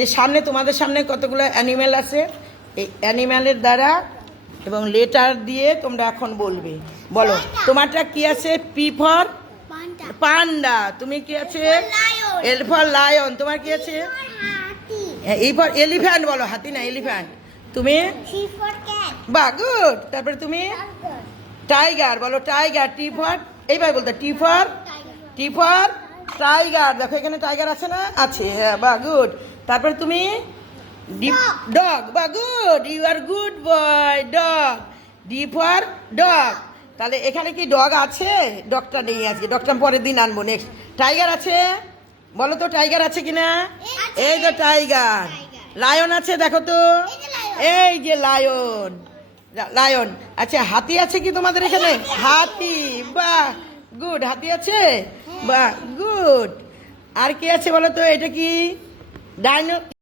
এই সামনে তোমাদের সামনে কতগুলো অ্যানিমেল আছে, এই অ্যানিমেলের দ্বারা এবং লেটার দিয়ে তোমরা এখন বলবে। বলো তোমারটা কি আছে? পি ফর পান্ডা। তুমি কি আছে? L for lion. তোমার কি আছে? এই ফর এলিফ্যান্ট। বলো হাতি না, এলিফ্যান্ট। তুমি? বাহ, গুড। তারপরে তুমি? টাইগার। বলো টাইগার। টি ফর, এইবার বলতে টি ফর টাইগার। দেখো এখানে টাইগার আছে না? আছে, হ্যাঁ, বাহ, গুড। তারপরে তুমি? ডগ। বাহ, good, you are good boy. Dog, D for dog. তাহলে এখানে কি ডগ আছে? ডগটা নেই আজকে, ডগটা পরের দিন আনবো। নেক্সট টাইগার আছে? বলো তো টাইগার আছে কিনা? এই তো টাইগার। লায়ন আছে? দেখো তো, এই যে লায়ন। লায়ন। আচ্ছা, হাতি আছে কি তোমাদের এখানে? হাতি। বাহ, গুড, হাতি আছে। বাহ, গুড। আর কি আছে বলো তো? এটা কি? ডাইনো।